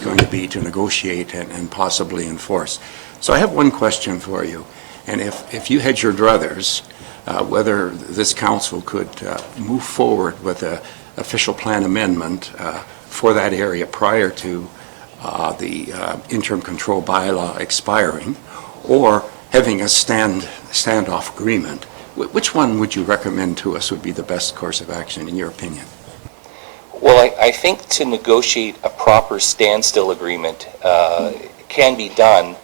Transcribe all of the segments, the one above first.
going to be to negotiate and possibly enforce. So I have one question for you, and if you had your druthers, whether this council could move forward with an official plan amendment for that area prior to the interim control bylaw expiring, or having a standoff agreement. Which one would you recommend to us would be the best course of action, in your opinion? Well, I think to negotiate a proper standstill agreement can be done,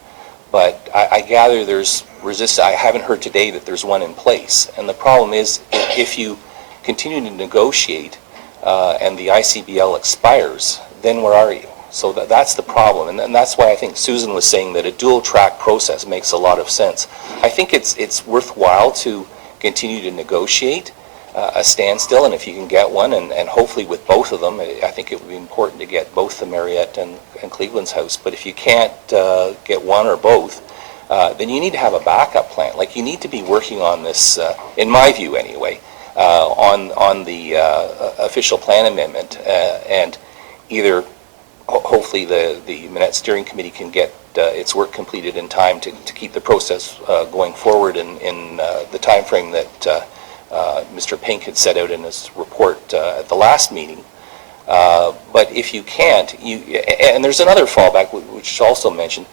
but I gather there's resistance. I haven't heard today that there's one in place. And the problem is, if you continue to negotiate and the ICBL expires, then where are you? So that's the problem. And that's why I think Susan was saying that a dual track process makes a lot of sense. I think it's worthwhile to continue to negotiate a standstill, and if you can get one, and hopefully with both of them, I think it would be important to get both the Minett and Cleveland's house. But if you can't get one or both, then you need to have a backup plan. Like, you need to be working on this, in my view anyway, on the official plan amendment, and either hopefully the Minett Steering Committee can get its work completed in time to keep the process going forward in the time frame that Mr. Pink had set out in his report at the last meeting. But if you can't, and there's another fallback which is also mentioned,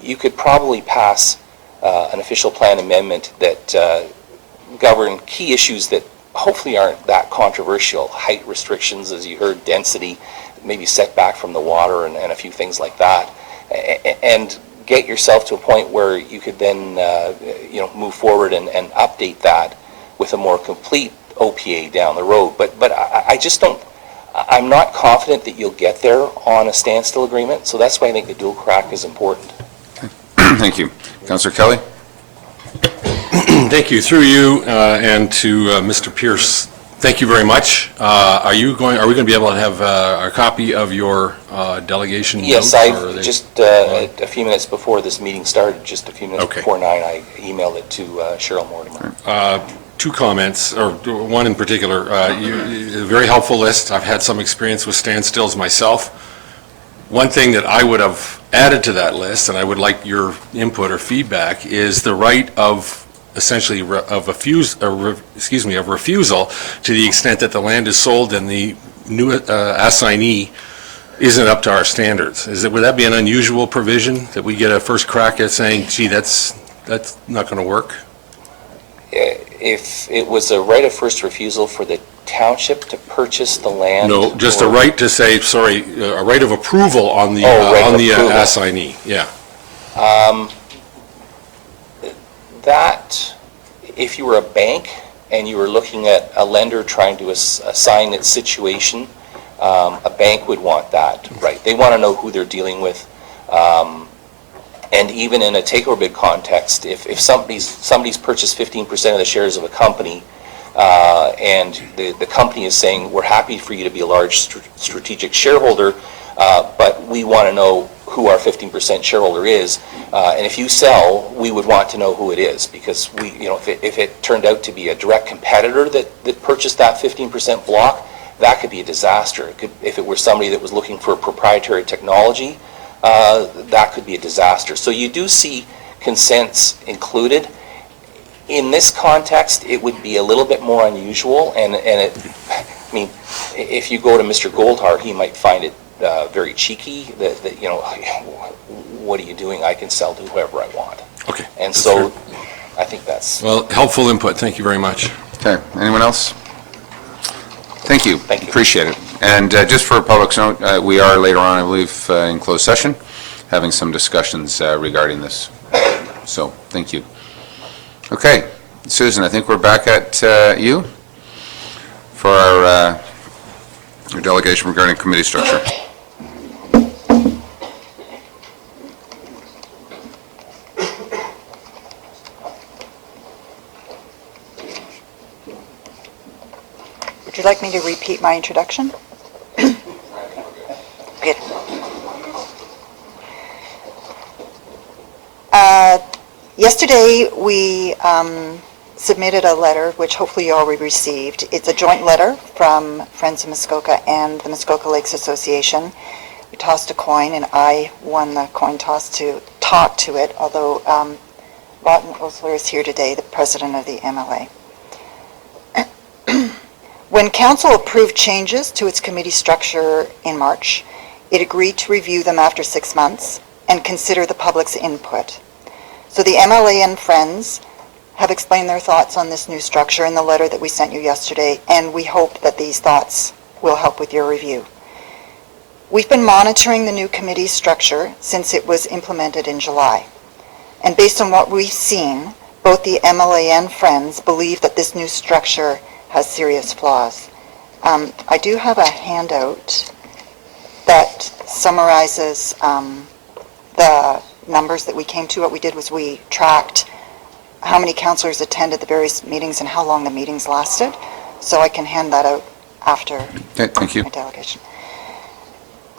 you could probably pass an official plan amendment that govern key issues that hopefully aren't that controversial. Height restrictions, as you heard, density, maybe setback from the water, and a few things like that, and get yourself to a point where you could then move forward and update that with a more complete OPA down the road. But I just don't, I'm not confident that you'll get there on a standstill agreement, so that's why I think the dual track is important. Okay. Thank you. Councillor Kelly? Thank you. Through you and to Mr. Pearce, thank you very much. Are we going to be able to have a copy of your delegation? Yes, I just a few minutes before this meeting started, just a few minutes before 9, I emailed it to Cheryl Mortimer. Two comments, or one in particular. A very helpful list. I've had some experience with standstills myself. One thing that I would have added to that list, and I would like your input or feedback, is the right of essentially of refusal to the extent that the land is sold and the new assignee isn't up to our standards. Would that be an unusual provision that we get a first crack at saying, gee, that's not going to work? If it was a right of first refusal for the township to purchase the land? No, just a right to say, sorry, a right of approval on the assignee. Yeah. That, if you were a bank and you were looking at a lender trying to assign its situation, a bank would want that, right? They want to know who they're dealing with. And even in a takeover bid context, if somebody's purchased 15% of the shares of a company, and the company is saying, we're happy for you to be a large strategic shareholder, but we want to know who our 15% shareholder is, and if you sell, we would want to know who it is, because if it turned out to be a direct competitor that purchased that 15% block, that could be a disaster. If it were somebody that was looking for proprietary technology, that could be a disaster. So you do see consents included. In this context, it would be a little bit more unusual, and if you go to Mr. Goldhart, he might find it very cheeky that what are you doing? I can sell to whoever I want. Okay. And so I think that's... Well, helpful input. Thank you very much. Okay. Anyone else? Thank you. Thank you. Appreciate it. And just for a public's note, we are later on, I believe, in closed session, having some discussions regarding this. So, thank you. Okay. Susan, I think we're back at you for our your delegation regarding committee structure. Would you like me to repeat my introduction? Good. Yesterday we submitted a letter, which hopefully you already received. It's a joint letter from Friends of Muskoka and the Muskoka Lakes Association, We tossed a coin, and I won the coin toss to talk to it, although Lawton Osler is here today, the president of the MLA. When Council approved changes to its committee structure in March, it agreed to review them after 6 months and consider the public's input. So the MLA and Friends have explained their thoughts on this new structure in the letter that we sent you yesterday, and we hope that these thoughts will help with your review. We've been monitoring the new committee structure since it was implemented in July. And based on what we've seen, both the MLA and Friends believe that this new structure has serious flaws. I do have a handout that summarizes the numbers that we came to. What we did was we tracked how many councillors attended the various meetings and how long the meetings lasted. So I can hand that out after Okay, thank you. my delegation.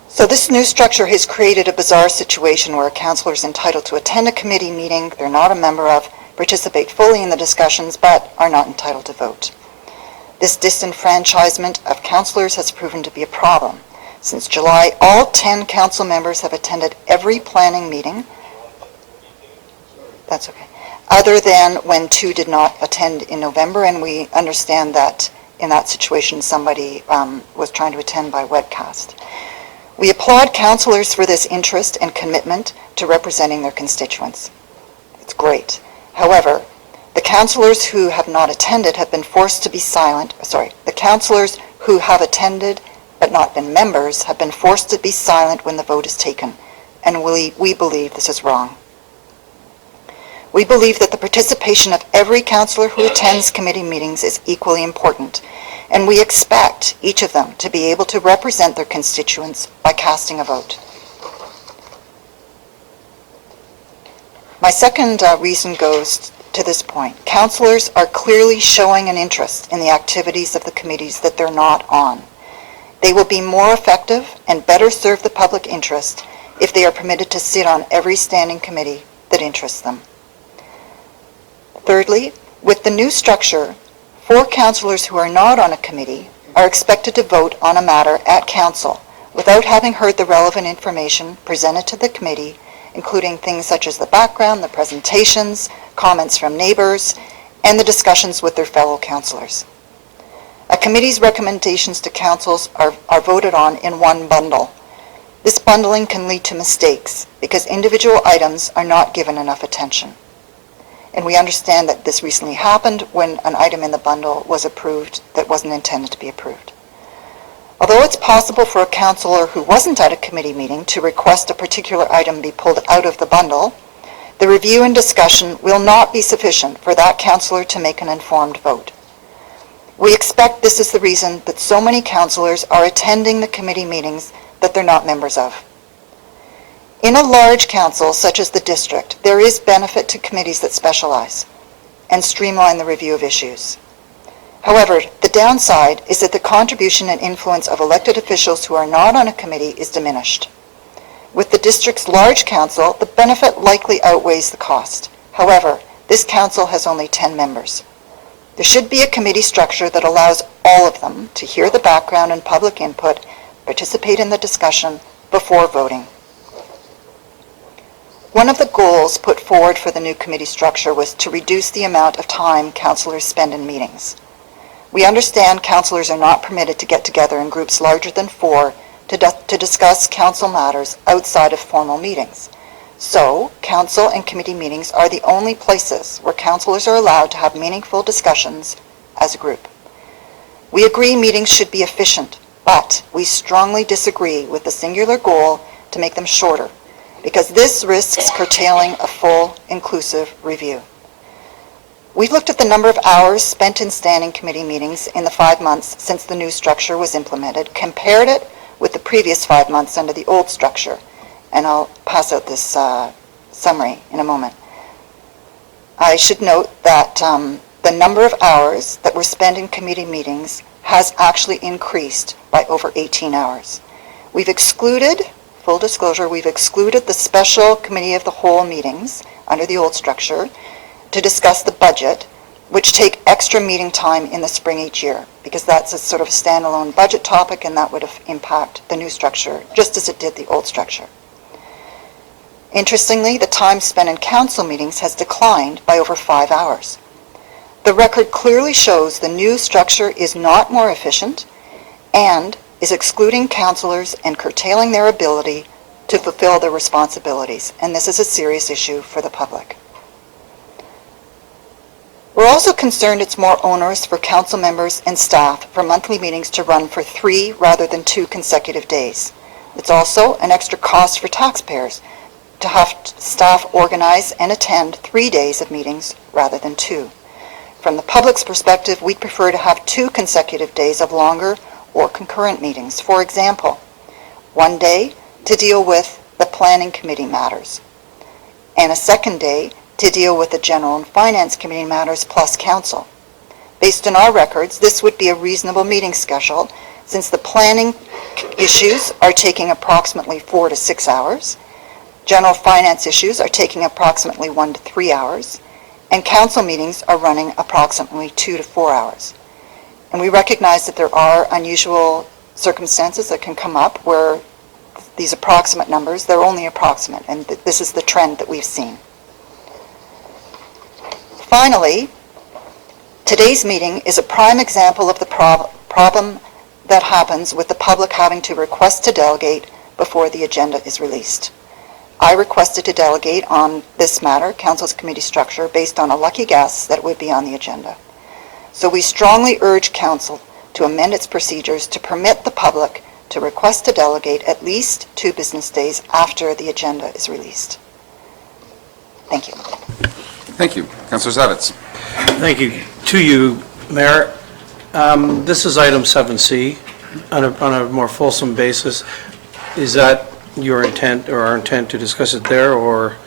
So this new structure has created a bizarre situation where a councillor is entitled to attend a committee meeting they're not a member of, participate fully in the discussions, but are not entitled to vote. This disenfranchisement of councillors has proven to be a problem. Since July, all 10 council members have attended every planning meeting. That's okay. Other than when 2 did not attend in November, and we understand that in that situation somebody was trying to attend by webcast. We applaud councillors for this interest and commitment to representing their constituents. It's great. However, the councillors who have not attended have been forced to be silent. The councillors who have attended but not been members have been forced to be silent when the vote is taken, and we believe this is wrong. We believe that the participation of every councillor who attends committee meetings is equally important, and we expect each of them to be able to represent their constituents by casting a vote. My second reason goes to this point. Councillors are clearly showing an interest in the activities of the committees that they're not on. They will be more effective and better serve the public interest if they are permitted to sit on every standing committee that interests them. Thirdly, with the new structure, 4 councillors who are not on a committee are expected to vote on a matter at council without having heard the relevant information presented to the committee, including things such as the background, the presentations, comments from neighbours, and the discussions with their fellow councillors. A committee's recommendations to councils are voted on in one bundle. This bundling can lead to mistakes because individual items are not given enough attention. And we understand that this recently happened when an item in the bundle was approved that wasn't intended to be approved. Although it's possible for a councillor who wasn't at a committee meeting to request a particular item be pulled out of the bundle, the review and discussion will not be sufficient for that councillor to make an informed vote. We expect this is the reason that so many councillors are attending the committee meetings that they're not members of. In a large council, such as the district, there is benefit to committees that specialize and streamline the review of issues. However, the downside is that the contribution and influence of elected officials who are not on a committee is diminished. With the district's large council, the benefit likely outweighs the cost. However, this council has only 10 members. There should be a committee structure that allows all of them to hear the background and public input, participate in the discussion before voting. One of the goals put forward for the new committee structure was to reduce the amount of time councillors spend in meetings. We understand councillors are not permitted to get together in groups larger than 4 to discuss council matters outside of formal meetings. So, council and committee meetings are the only places where councillors are allowed to have meaningful discussions as a group. We agree meetings should be efficient, but we strongly disagree with the singular goal to make them shorter, because this risks curtailing a full, inclusive review. We've looked at the number of hours spent in standing committee meetings in the 5 months since the new structure was implemented, compared it with the previous 5 months under the old structure, and I'll pass out this summary in a moment. I should note that the number of hours that were spent in committee meetings has actually increased by over 18 hours. We've excluded, full disclosure, we've excluded the special committee of the whole meetings under the old structure to discuss the budget which take extra meeting time in the spring each year, because that's a sort of standalone budget topic, and that would have impact the new structure, just as it did the old structure. Interestingly, the time spent in council meetings has declined by over 5 hours. The record clearly shows the new structure is not more efficient and is excluding councillors and curtailing their ability to fulfill their responsibilities, and this is a serious issue for the public. We're also concerned it's more onerous for council members and staff for monthly meetings to run for 3 rather than 2 consecutive days. It's also an extra cost for taxpayers to have staff organize and attend 3 days of meetings rather than 2. From the public's perspective, we prefer to have 2 consecutive days of longer or concurrent meetings. For example, 1 day to deal with the planning committee matters, and a second day to deal with the General and Finance Committee matters plus council. Based on our records, this would be a reasonable meeting schedule, since the planning issues are taking approximately 4 to 6 hours, general finance issues are taking approximately 1 to 3 hours, and council meetings are running approximately 2 to 4 hours. And we recognize that there are unusual circumstances that can come up where these approximate numbers, they're only approximate, and this is the trend that we've seen. Finally, today's meeting is a prime example of the problem that happens with the public having to request to delegate before the agenda is released. I requested to delegate on this matter, Council's committee structure, based on a lucky guess that it would be on the agenda. So we strongly urge Council to amend its procedures to permit the public to request to delegate at least 2 business days after the agenda is released. Thank you. Thank you. Councillor Zavitz. Thank you. To you, Mayor. This is item 7C. On a more fulsome basis, is that your intent or our intent to discuss it there, or?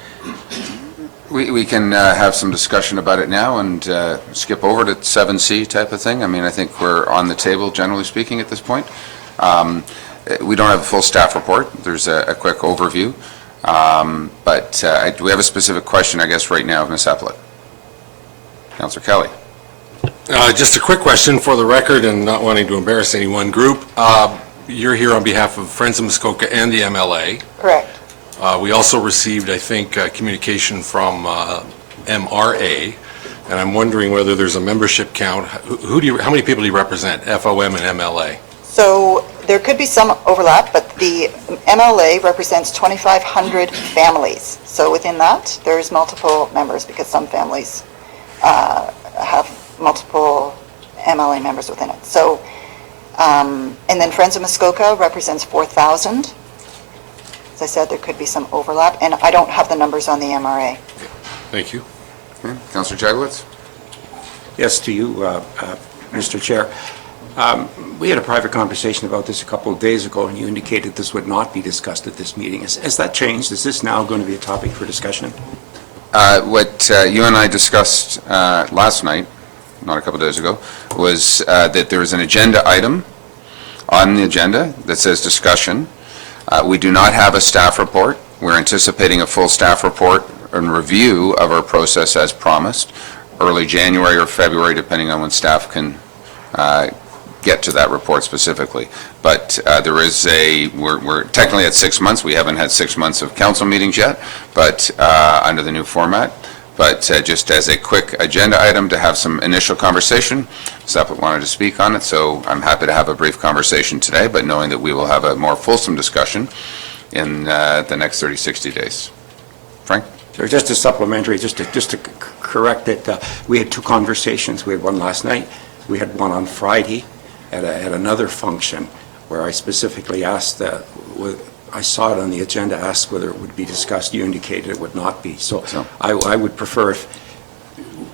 We can have some discussion about it now and skip over to 7C type of thing. I mean, I think we're on the table, generally speaking, at this point. We don't have a full staff report. There's a quick overview. But do we have a specific question, I guess, right now of Ms. Eplett? Councillor Kelly. Just a quick question for the record, and not wanting to embarrass any one group. You're here on behalf of Friends of Muskoka and the MLA. Correct. We also received, I think, communication from MRA, and I'm wondering whether there's a membership count. How many people do you represent, FOM and MLA? So there could be some overlap, but the MLA represents 2,500 families. So within that, there's multiple members, because some families have multiple MLA members within it. So, and then Friends of Muskoka represents 4,000. As I said, there could be some overlap, and I don't have the numbers on the MRA. Thank you. Okay. Councillor Jagowitz. Yes, to you, Mr. Chair. We had a private conversation about this a couple of days ago, and you indicated this would not be discussed at this meeting. Has that changed? Is this now going to be a topic for discussion? What you and I discussed last night, not a couple of days ago, was that there is an agenda item on the agenda that says discussion. We do not have a staff report. We're anticipating a full staff report and review of our process as promised, early January or February, depending on when staff can get to that report specifically. But there is we're technically at 6 months. We haven't had 6 months of council meetings yet, but under the new format. But just as a quick agenda item to have some initial conversation, Staff wanted to speak on it, so I'm happy to have a brief conversation today, but knowing that we will have a more fulsome discussion in the next 30, 60 days. Frank? Sure, just a supplementary, just to correct it, we had 2 conversations. We had one last night. We had one on Friday at another function where I specifically asked, I saw it on the agenda, asked whether it would be discussed. You indicated it would not be. So I would prefer if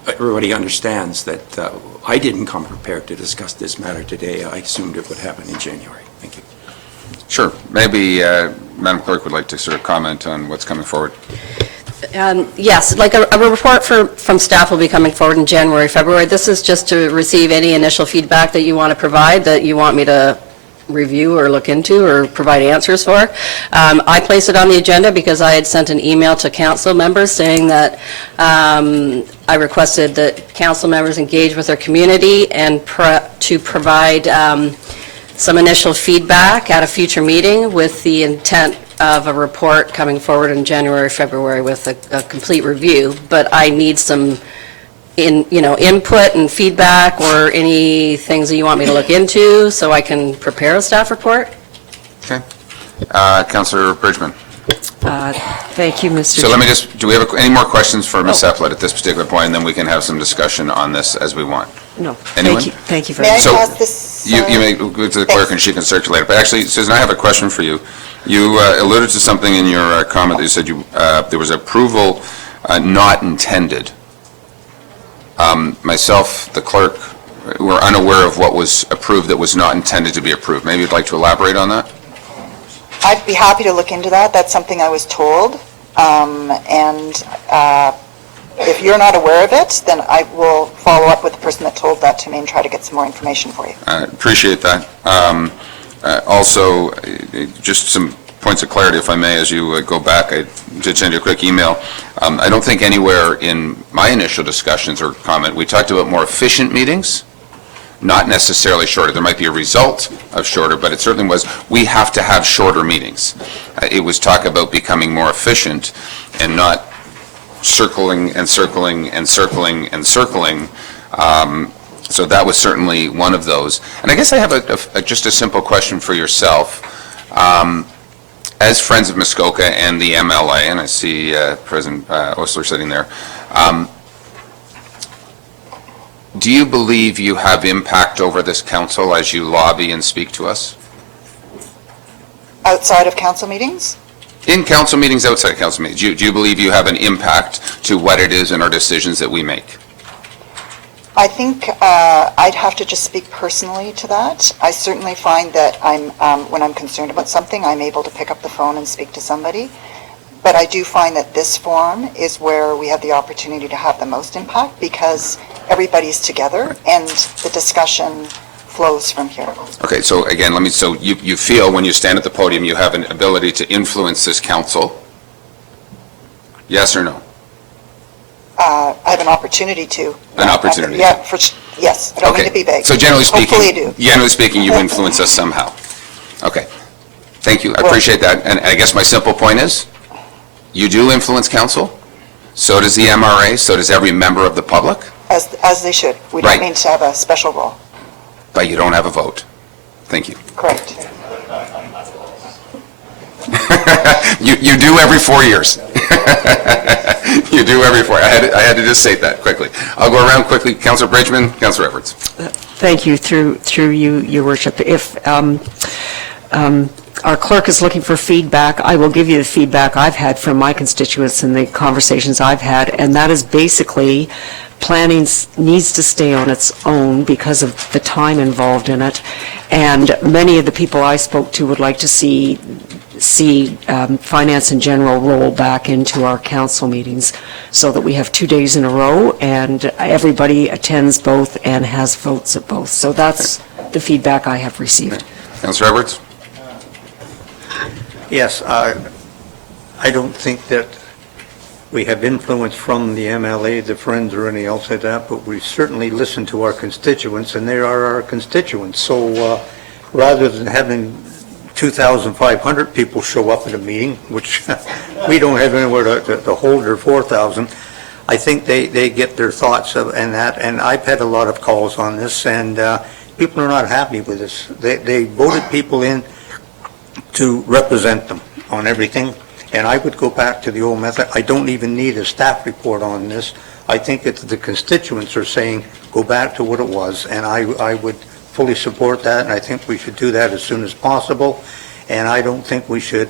everybody understands that I didn't come prepared to discuss this matter today. I assumed it would happen in January. Thank you. Sure. Maybe Madam Clerk would like to sort of comment on what's coming forward. Yes, like a report from staff will be coming forward in January, February. This is just to receive any initial feedback that you want to provide, that you want me to review or look into or provide answers for. I placed it on the agenda because I had sent an email to council members saying that I requested that council members engage with their community and to provide some initial feedback at a future meeting with the intent of a report coming forward in January, February with a complete review. But I need some input and feedback or any things that you want me to look into so I can prepare a staff report. Okay. Councillor Bridgman. Thank you, Mr. So let me just, do we have any more questions for Ms. Eplett at this particular point, and then we can have some discussion on this as we want? No. Anyone? Thank you very May I much. So, pass this? You may go to the clerk and she can circulate it. But actually, Susan, I have a question for you. You alluded to something in your comment that you said there was approval not intended. Myself, the clerk, were unaware of what was approved that was not intended to be approved. Maybe you'd like to elaborate on that? I'd be happy to look into that. That's something I was told. If you're not aware of it, then I will follow up with the person that told that to me and try to get some more information for you. Appreciate that. Also, just some points of clarity, if I may, as you go back. I did send you a quick email. I don't think anywhere in my initial discussions or comment, we talked about more efficient meetings, not necessarily shorter. There might be a result of shorter, but it certainly was, we have to have shorter meetings. It was talk about becoming more efficient and not circling and circling and circling and circling. So that was certainly one of those. And I guess I have just a simple question for yourself. As Friends of Muskoka and the MLA, and I see President Osler sitting there, do you believe you have impact over this council as you lobby and speak to us? Outside of council meetings? In council meetings, outside council meetings, do you believe you have an impact to what it is in our decisions that we make? I think I'd have to just speak personally to that. I certainly find that when I'm concerned about something, I'm able to pick up the phone and speak to somebody. But I do find that this forum is where we have the opportunity to have the most impact because everybody's together and the discussion flows from here. Okay, so again, so you feel when you stand at the podium, you have an ability to influence this council? Yes or no? I have an opportunity to. An opportunity. Yeah, yes. I don't mean to be vague. So generally speaking, Hopefully I do. Generally speaking, you influence us somehow. Okay. Thank you. I appreciate that. And I guess my simple point is, you do influence council. So does the MRA. So does every member of the public. As they should. We Right. don't mean to have a special role. But you don't have a vote. Thank you. Correct. You do every 4 years. You do every 4. I had to just say that quickly. I'll go around quickly. Councillor Bridgman, Councillor Edwards. Thank you, through you, Your Worship. If our clerk is looking for feedback, I will give you the feedback I've had from my constituents and the conversations I've had, and that is basically planning needs to stay on its own because of the time involved in it, and many of the people I spoke to would like to see finance in general roll back into our council meetings so that we have 2 days in a row and everybody attends both and has votes at both. So that's the feedback I have received. Councillor Edwards? Yes, I don't think that we have influence from the MLA, the Friends, or anything else like that, but we certainly listen to our constituents, and they are our constituents. So rather than having 2,500 people show up at a meeting, which we don't have anywhere to hold their 4,000, I think they get their thoughts and that, and I've had a lot of calls on this, and people are not happy with this. They voted people in to represent them on everything, and I would go back to the old method. I don't even need a staff report on this. I think it's the constituents are saying, go back to what it was, and I would fully support that, and I think we should do that as soon as possible, and I don't think we should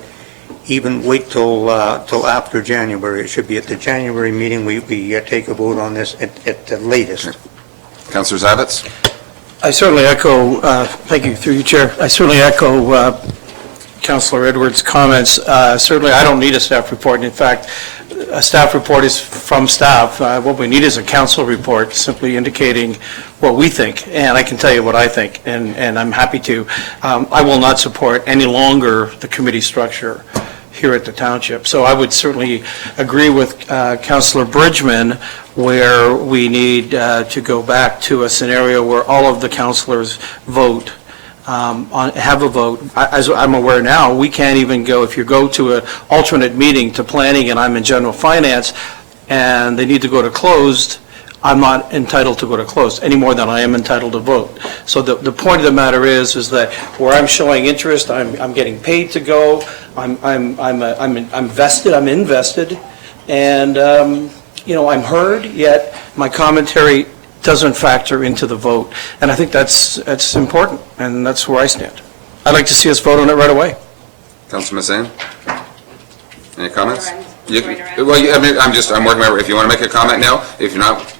even wait till after January. It should be at the January meeting, we take a vote on this at the latest. Councillor Zavitz? I certainly echo, thank you through you, Chair, I certainly echo Councillor Edwards' comments. Certainly, I don't need a staff report. In fact, a staff report is from staff. What we need is a council report simply indicating what we think, and I can tell you what I think, and I'm happy to. I will not support any longer the committee structure here at the township. So I would certainly agree with Councillor Bridgman where we need to go back to a scenario where all of the councillors vote, have a vote. As I'm aware now, we can't even go, if you go to an alternate meeting to planning and I'm in general finance and they need to go to closed, I'm not entitled to go to closed any more than I am entitled to vote. So the point of the matter is that where I'm showing interest, I'm getting paid to go, I'm vested, I'm invested, and I'm heard, yet my commentary doesn't factor into the vote. And I think that's important, and that's where I stand. I'd like to see us vote on it right away. Councilman Zane? Any comments? I'm working my, if you want to make a comment now, if you're not,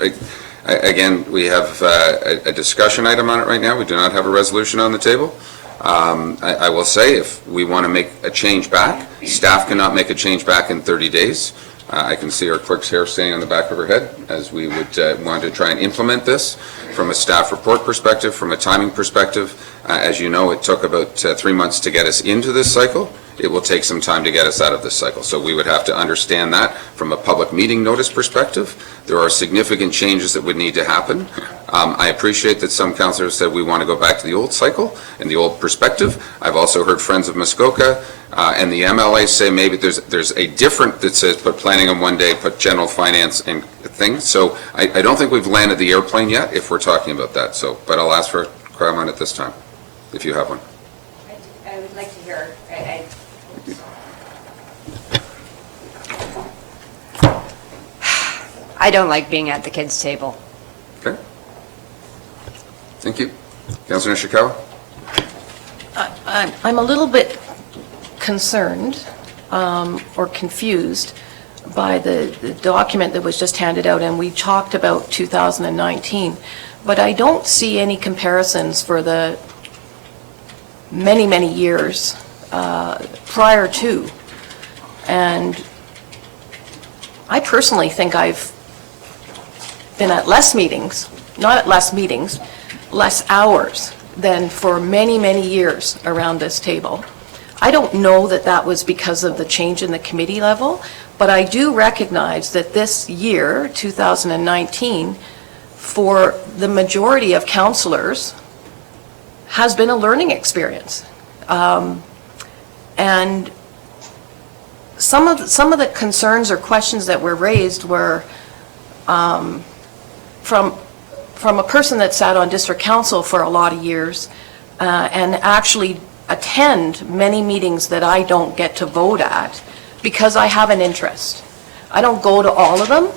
again, we have a discussion item on it right now. We do not have a resolution on the table. I will say, if we want to make a change back, staff cannot make a change back in 30 days. I can see our clerk's hair standing on the back of her head as we would want to try and implement this from a staff report perspective, from a timing perspective. As you know, it took about 3 months to get us into this cycle. It will take some time to get us out of this cycle. So we would have to understand that from a public meeting notice perspective. There are significant changes that would need to happen. I appreciate that some councillors said we want to go back to the old cycle and the old perspective. I've also heard Friends of Muskoka and the MLA say maybe there's a different that says put planning on one day, put general finance and things. So I don't think we've landed the airplane yet if we're talking about that. So, but I'll ask for a comment at this time, if you have one. I would like to hear. I don't like being at the kids' table. Okay. Thank you. Councilor Nishikawa? I'm a little bit concerned or confused by the document that was just handed out, and we talked about 2019, but I don't see any comparisons for the many, many years prior to. And I personally think I've been at less meetings, not at less meetings, less hours than for many, many years around this table. I don't know that that was because of the change in the committee level, but I do recognize that this year, 2019, for the majority of councillors, has been a learning experience. And some of the concerns or questions that were raised were from a person that sat on district council for a lot of years and actually attend many meetings that I don't get to vote at because I have an interest. I don't go to all of them,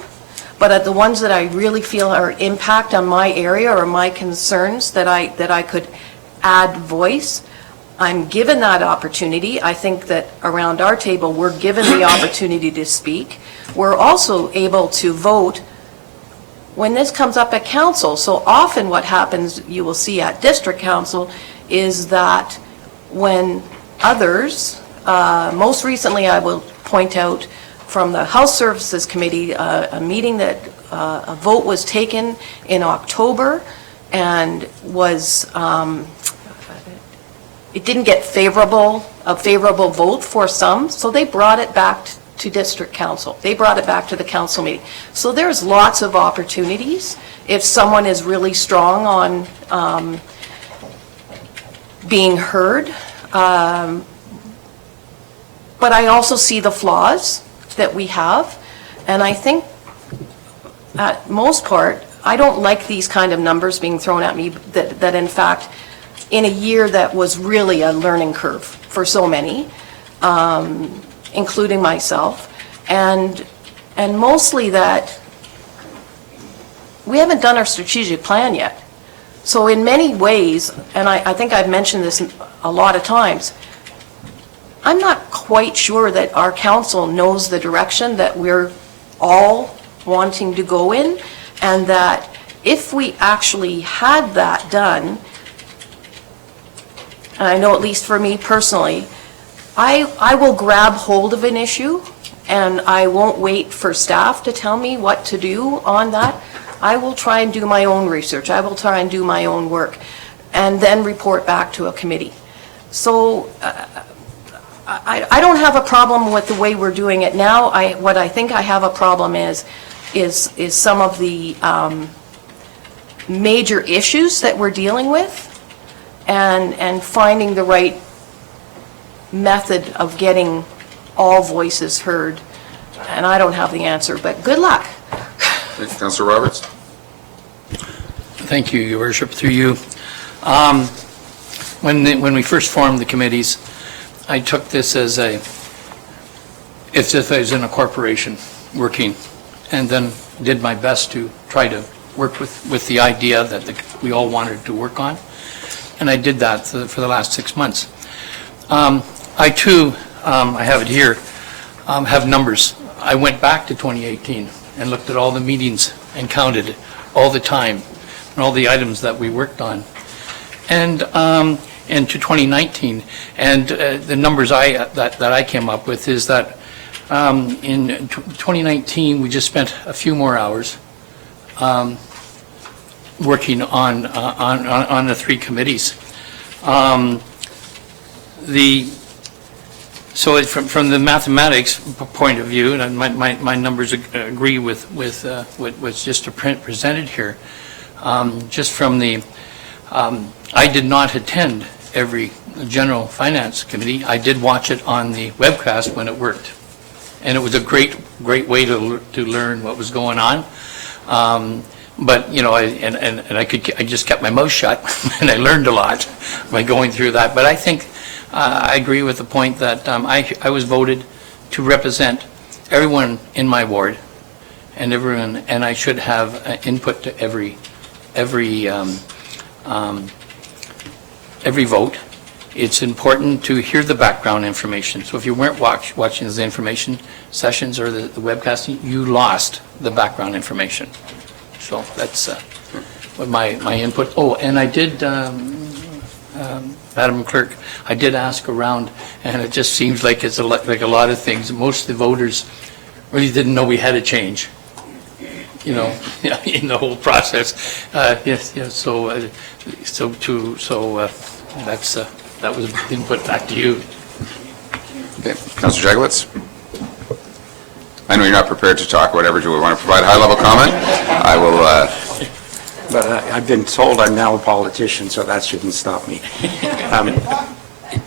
but at the ones that I really feel are impact on my area or my concerns that I could add voice, I'm given that opportunity. I think that around our table, we're given the opportunity to speak. We're also able to vote when this comes up at council. So often what happens, you will see at district council, is that when others, most recently I will point out from the House Services Committee, a meeting that a vote was taken in October and was, it didn't get a favorable vote for some, so they brought it back to district council. They brought it back to the council meeting. So there's lots of opportunities if someone is really strong on being heard. But I also see the flaws that we have, and I think at most part, I don't like these kind of numbers being thrown at me that in fact, in a year that was really a learning curve for so many, including myself, and mostly that we haven't done our strategic plan yet. So in many ways, and I think I've mentioned this a lot of times, I'm not quite sure that our council knows the direction that we're all wanting to go in, and that if we actually had that done, and I know at least for me personally, I will grab hold of an issue, and I won't wait for staff to tell me what to do on that. I will try and do my own research. I will try and do my own work, and then report back to a committee. So I don't have a problem with the way we're doing it now. What I think I have a problem is some of the major issues that we're dealing with, and finding the right method of getting all voices heard. And I don't have the answer, but good luck. Councillor Roberts? Thank you, Your Worship, through you. When we first formed the committees, I took this as if I was in a corporation working, and then did my best to try to work with the idea that we all wanted to work on. And I did that for the last 6 months. I too, I have it here, have numbers. I went back to 2018 and looked at all the meetings and counted all the time and all the items that we worked on. And to 2019, and the numbers that I came up with is that in 2019 we just spent a few more hours working on the 3 committees. So from the mathematics point of view, and my numbers agree with what's just presented here. Just from the, I did not attend every general finance committee. I did watch it on the webcast when it worked, and it was a great way to learn what was going on. But I just kept my mouth shut, and I learned a lot by going through that. But I think I agree with the point that I was voted to represent everyone in my ward, and I should have input to every vote. It's important to hear the background information. So if you weren't watching the information sessions or the webcasting, you lost the background information. So that's what my input. Oh, and I did, Madam Clerk, I did ask around, and it just seems like it's like a lot of things. Most of the voters really didn't know we had a change, in the whole process. That was input. Back to you. Okay, Councillor Jagowitz? I know you're not prepared to talk, whatever. Do we want to provide high-level comment? I will... But I've been told I'm now a politician, so that shouldn't stop me.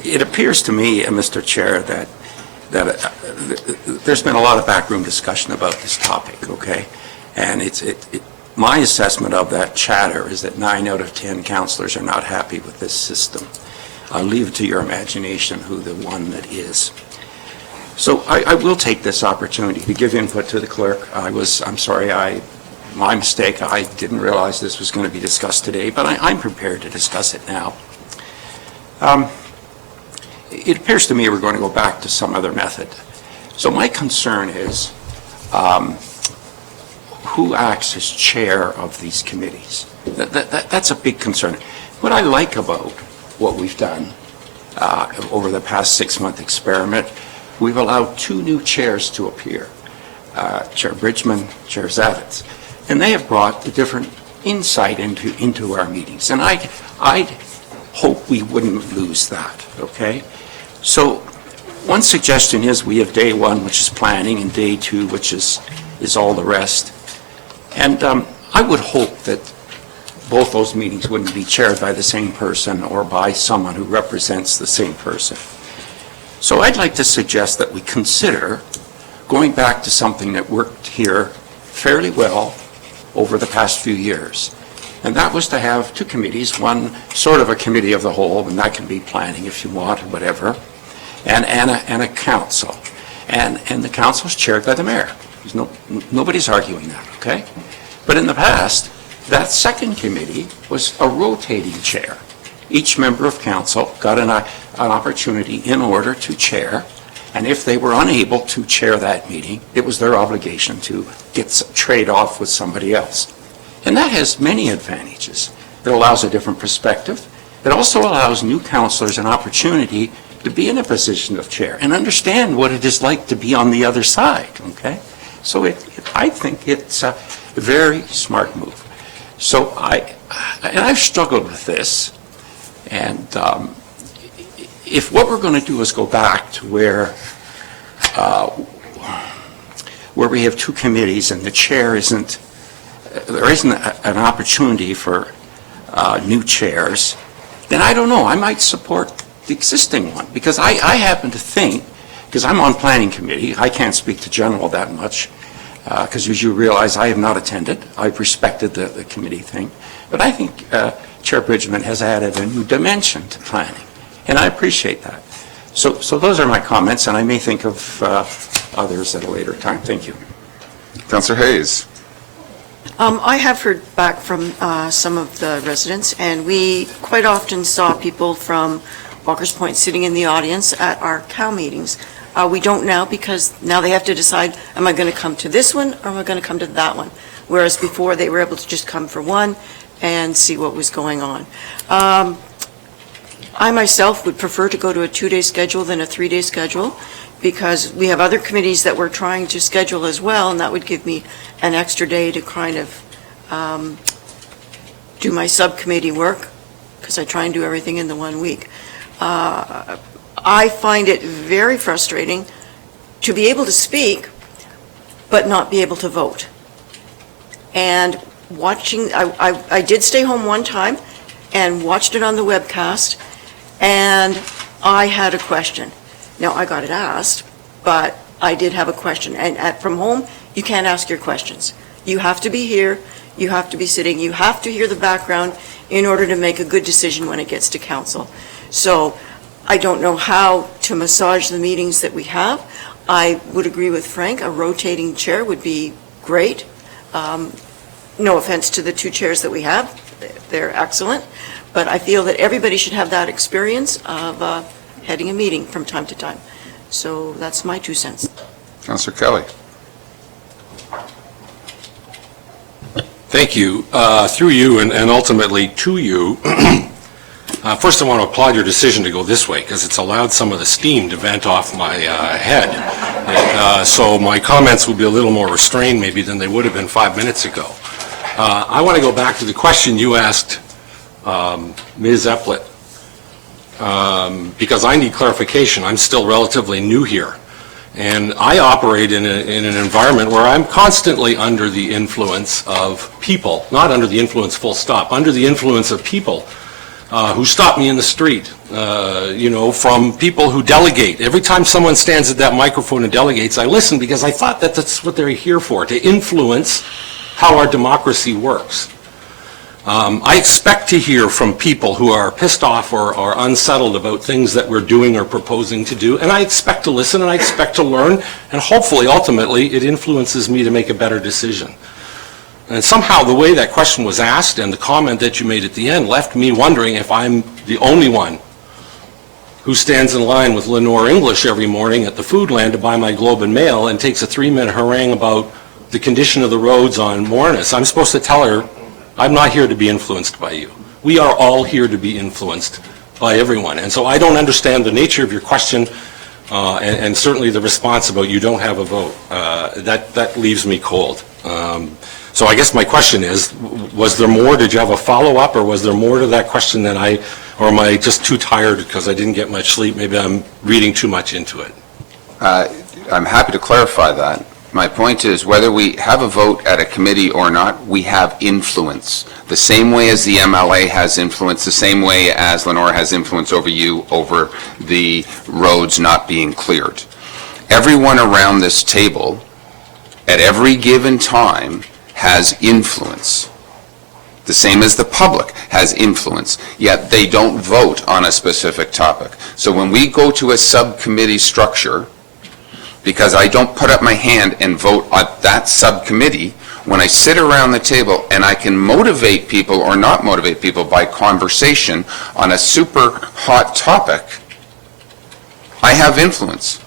It appears to me, Mr. Chair, that there's been a lot of backroom discussion about this topic, okay? And my assessment of that chatter is that 9 out of 10 councillors are not happy with this system. I'll leave it to your imagination who the one that is. So I will take this opportunity to give input to the clerk. I'm sorry, my mistake. I didn't realize this was going to be discussed today, but I'm prepared to discuss it now. It appears to me we're going to go back to some other method. So my concern is who acts as chair of these committees. That's a big concern. What I like about what we've done over the past 6-month experiment, we've allowed 2 new chairs to appear, Chair Bridgman, Chair Zavitz, and they have brought a different insight into our meetings. And I'd hope we wouldn't lose that, okay? So one suggestion is we have day 1, which is planning, and day 2, which is all the rest. And I would hope that both those meetings wouldn't be chaired by the same person or by someone who represents the same person. So I'd like to suggest that we consider going back to something that worked here fairly well over the past few years. And that was to have 2 committees, one sort of a committee of the whole, and that can be planning if you want or whatever, and a council. And the council is chaired by the mayor. Nobody's arguing that, okay? But in the past, that second committee was a rotating chair. Each member of council got an opportunity in order to chair, and if they were unable to chair that meeting, it was their obligation to trade off with somebody else. And that has many advantages. It allows a different perspective. It also allows new councillors an opportunity to be in a position of chair and understand what it is like to be on the other side, okay? So I think it's a very smart move. So I've struggled with this, and if what we're going to do is go back to where we have two committees and the chair there isn't an opportunity for new chairs, then I don't know, I might support the existing one, because I happen to think, because I'm on planning committee, I can't speak to general that much, because as you realize, I have not attended. I've respected the committee thing. But I think Chair Bridgman has added a new dimension to planning, and I appreciate that. So those are my comments, and I may think of others at a later time. Thank you. Councillor Hayes. I have heard back from some of the residents, and we quite often saw people from Walker's Point sitting in the audience at our cow meetings. We don't now, because now they have to decide, am I going to come to this one or am I going to come to that one? Whereas before, they were able to just come for one and see what was going on. I myself would prefer to go to a 2-day schedule than a 3-day schedule, because we have other committees that we're trying to schedule as well, and that would give me an extra day to kind of do my subcommittee work, because I try and do everything in the 1 week. I find it very frustrating to be able to speak, but not be able to vote. And watching, I did stay home one time and watched it on the webcast, and I had a question. Now, I got it asked, but I did have a question. And from home, you can't ask your questions. You have to be here, you have to be sitting, you have to hear the background in order to make a good decision when it gets to council. So I don't know how to massage the meetings that we have. I would agree with Frank, a rotating chair would be great. No offense to the 2 chairs that we have, they're excellent, but I feel that everybody should have that experience of heading a meeting from time to time. So that's my 2 cents. Councillor Kelly. Thank you. Through you and ultimately to you, first I want to applaud your decision to go this way, because it's allowed some of the steam to vent off my head. So my comments will be a little more restrained maybe than they would have been 5 minutes ago. I want to go back to the question you asked Ms. Eplett, because I need clarification. I'm still relatively new here. And I operate in an environment where I'm constantly under the influence of people, not under the influence full stop, under the influence of people who stop me in the street, from people who delegate. Every time someone stands at that microphone and delegates, I listen, because I thought that that's what they're here for, to influence how our democracy works. I expect to hear from people who are pissed off or unsettled about things that we're doing or proposing to do, and I expect to listen and I expect to learn, and hopefully, ultimately, it influences me to make a better decision. And somehow the way that question was asked and the comment that you made at the end left me wondering if I'm the only one who stands in line with Lenore English every morning at the Foodland to buy my Globe and Mail and takes a 3-minute harangue about the condition of the roads on Mornis. I'm supposed to tell her, I'm not here to be influenced by you. We are all here to be influenced by everyone. And so I don't understand the nature of your question, and certainly the response about you don't have a vote. That leaves me cold. So I guess my question is, was there more? Did you have a follow-up, or was there more to that question than or am I just too tired because I didn't get much sleep? Maybe I'm reading too much into it. I'm happy to clarify that. My point is, whether we have a vote at a committee or not, we have influence. The same way as the MLA has influence, the same way as Lenore has influence over you, over the roads not being cleared. Everyone around this table, at every given time, has influence. The same as the public has influence, yet they don't vote on a specific topic. So when we go to a subcommittee structure, because I don't put up my hand and vote on that subcommittee, when I sit around the table and I can motivate people or not motivate people by conversation on a super hot topic, I have influence.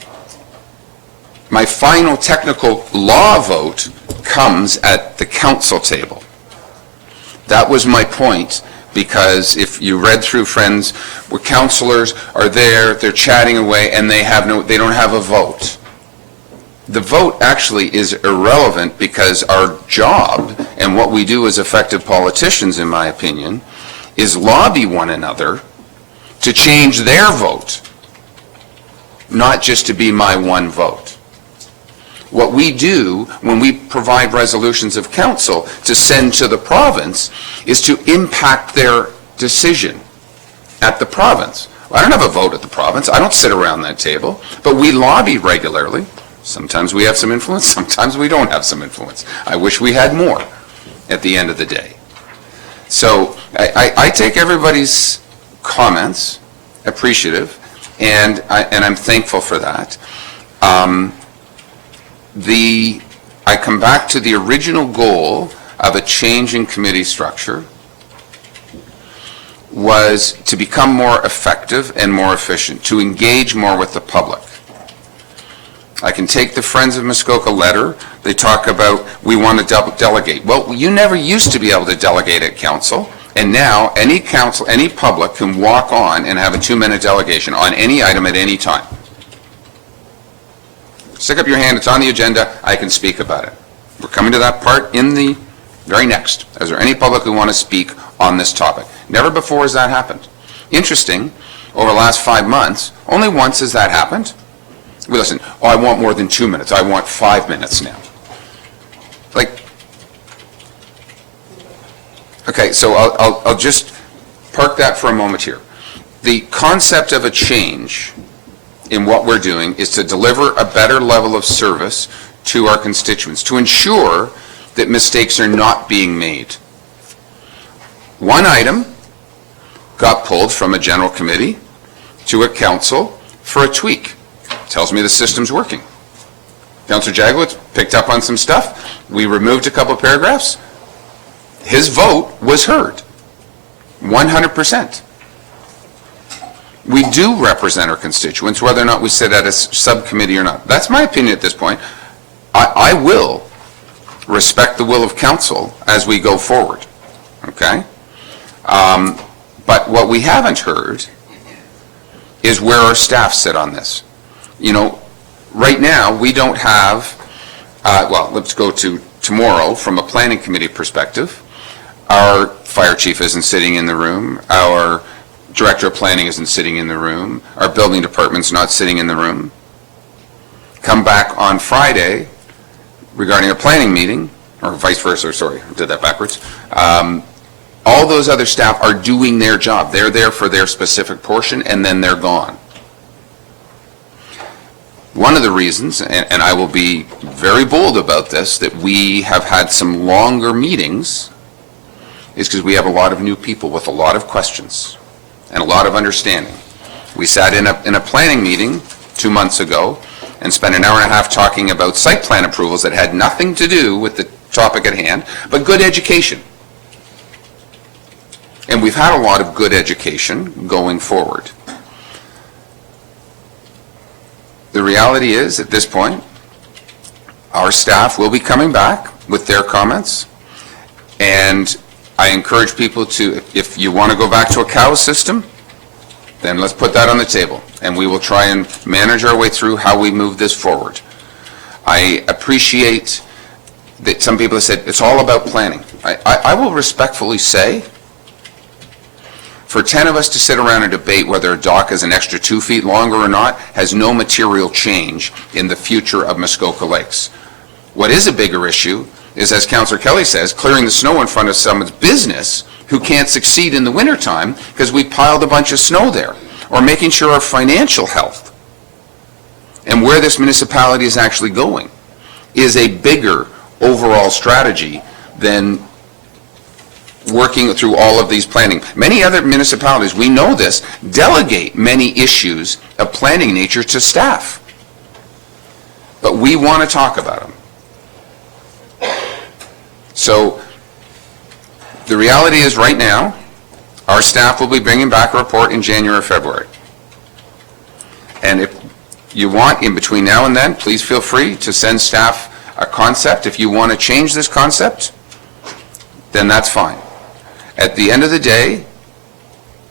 My final technical law vote comes at the council table. That was my point, Because if you read through Friends, where counselors are there, they're chatting away, and they don't have a vote. The vote actually is irrelevant, because our job, and what we do as effective politicians, in my opinion, is lobby one another to change their vote, not just to be my one vote. What we do when we provide resolutions of council to send to the province is to impact their decision at the province. I don't have a vote at the province. I don't sit around that table, but we lobby regularly. Sometimes we have some influence, sometimes we don't have some influence. I wish we had more at the end of the day. So I take everybody's comments, appreciative, and I'm thankful for that. I come back to the original goal of a change in committee structure was to become more effective and more efficient, to engage more with the public. I can take the Friends of Muskoka letter. They talk about, we want to delegate. Well, you never used to be able to delegate at council, and now any council, any public can walk on and have a 2-minute delegation on any item at any time. Stick up your hand, it's on the agenda, I can speak about it. We're coming to that part in the very next. Is there any public who want to speak on this topic? Never before has that happened. Interesting, over the last 5 months, only once has that happened. We listen, oh, I want more than 2 minutes, I want 5 minutes now. Like, okay, so I'll just park that for a moment here. The concept of a change in what we're doing is to deliver a better level of service to our constituents, to ensure that mistakes are not being made. One item got pulled from a general committee to a council for a tweak. Tells me the system's working. Councillor Jagowitz picked up on some stuff. We removed a couple paragraphs. His vote was heard, 100%. We do represent our constituents, whether or not we sit at a subcommittee or not. That's my opinion at this point. I will respect the will of council as we go forward, okay? But what we haven't heard is where our staff sit on this. You know, right now, we don't have, well, let's go to tomorrow from a planning committee perspective. Our fire chief isn't sitting in the room. Our director of planning isn't sitting in the room. Our building department's not sitting in the room. Come back on Friday regarding a planning meeting, or vice versa, sorry, I did that backwards. All those other staff are doing their job. They're there for their specific portion, and then they're gone. One of the reasons, and I will be very bold about this, that we have had some longer meetings is because we have a lot of new people with a lot of questions and a lot of understanding. We sat in a planning meeting 2 months ago and spent an hour and a half talking about site plan approvals that had nothing to do with the topic at hand, but good education. And we've had a lot of good education going forward. The reality is, at this point, our staff will be coming back with their comments, and I encourage people to, if you want to go back to a cow system, then let's put that on the table, and we will try and manage our way through how we move this forward. I appreciate that some people have said it's all about planning. I will respectfully say, for 10 of us to sit around and debate whether a dock is an extra 2 feet longer or not has no material change in the future of Muskoka Lakes. What is a bigger issue is, as Councillor Kelly says, clearing the snow in front of someone's business who can't succeed in the wintertime because we piled a bunch of snow there, or making sure our financial health and where this municipality is actually going is a bigger overall strategy than working through all of these planning. Many other municipalities, we know this, delegate many issues of planning nature to staff. But we want to talk about them. So the reality is right now, our staff will be bringing back a report in January or February. And if you want, in between now and then, please feel free to send staff a concept. If you want to change this concept, then that's fine. At the end of the day,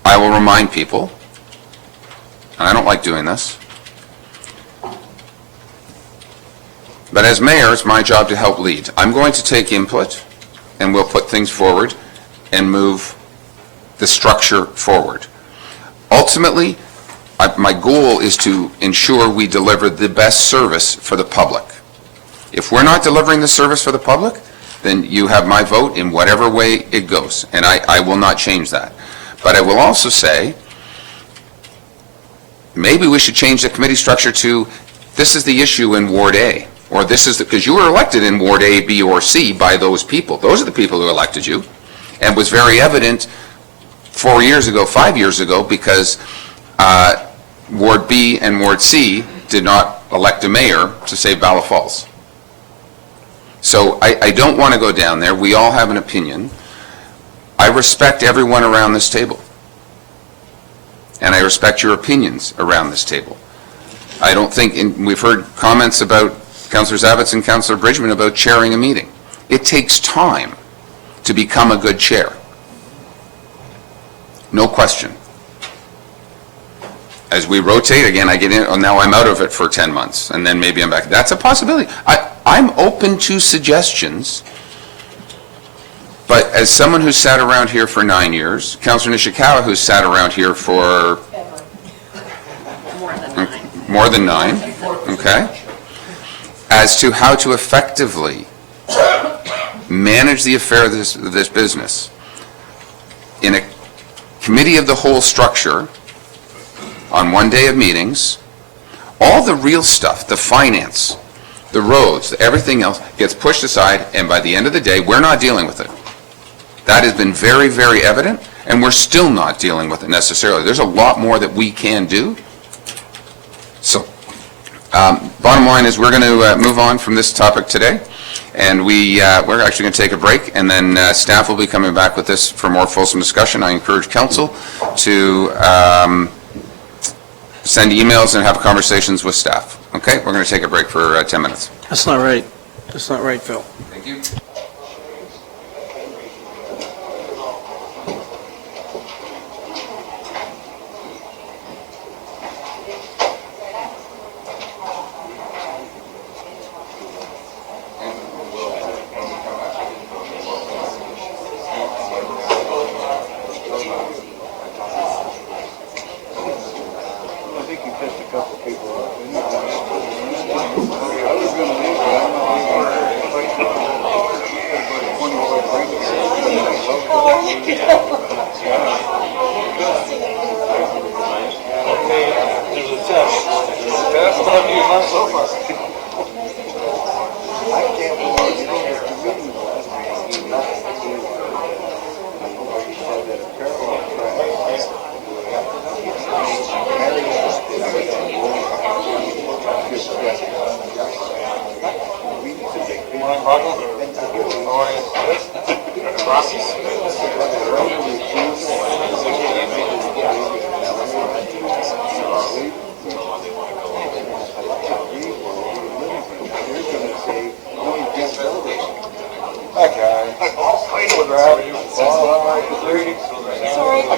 I will remind people, and I don't like doing this, but as mayor, it's my job to help lead. I'm going to take input, and we'll put things forward and move the structure forward. Ultimately, my goal is to ensure we deliver the best service for the public. If we're not delivering the service for the public, then you have my vote in whatever way it goes, and I will not change that. But I will also say, maybe we should change the committee structure to, this is the issue in Ward A, or this is, because you were elected in Ward A, B, or C by those people. Those are the people who elected you, and was very evident 4 years ago, 5 years ago, because Ward B and Ward C did not elect a mayor to save Bala Falls. So I don't want to go down there. We all have an opinion. I respect everyone around this table. And I respect your opinions around this table. I don't think, and we've heard comments about Councillor Zavitz and Councillor Bridgman about chairing a meeting. It takes time to become a good chair. No question. As we rotate, again, I get in, oh, now I'm out of it for 10 months, and then maybe I'm back. That's a possibility. I'm open to suggestions, but as someone who's sat around here for 9 years, Councillor Nishikawa, who's sat around here for more than nine, okay, as to how to effectively manage the affair of this business in a committee of the whole structure on one day of meetings, all the real stuff, the finance, the roads, everything else gets pushed aside, and by the end of the day, we're not dealing with it. That has been very, very evident, and we're still not dealing with it necessarily. There's a lot more that we can do. So, bottom line is we're going to move on from this topic today, and we're actually going to take a break, and then staff will be coming back with this for more fulsome discussion. I encourage council to send emails and have conversations with staff. Okay, we're going to take a break for 10 minutes. That's not right. That's not right, Phil. Thank you.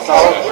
Sorry.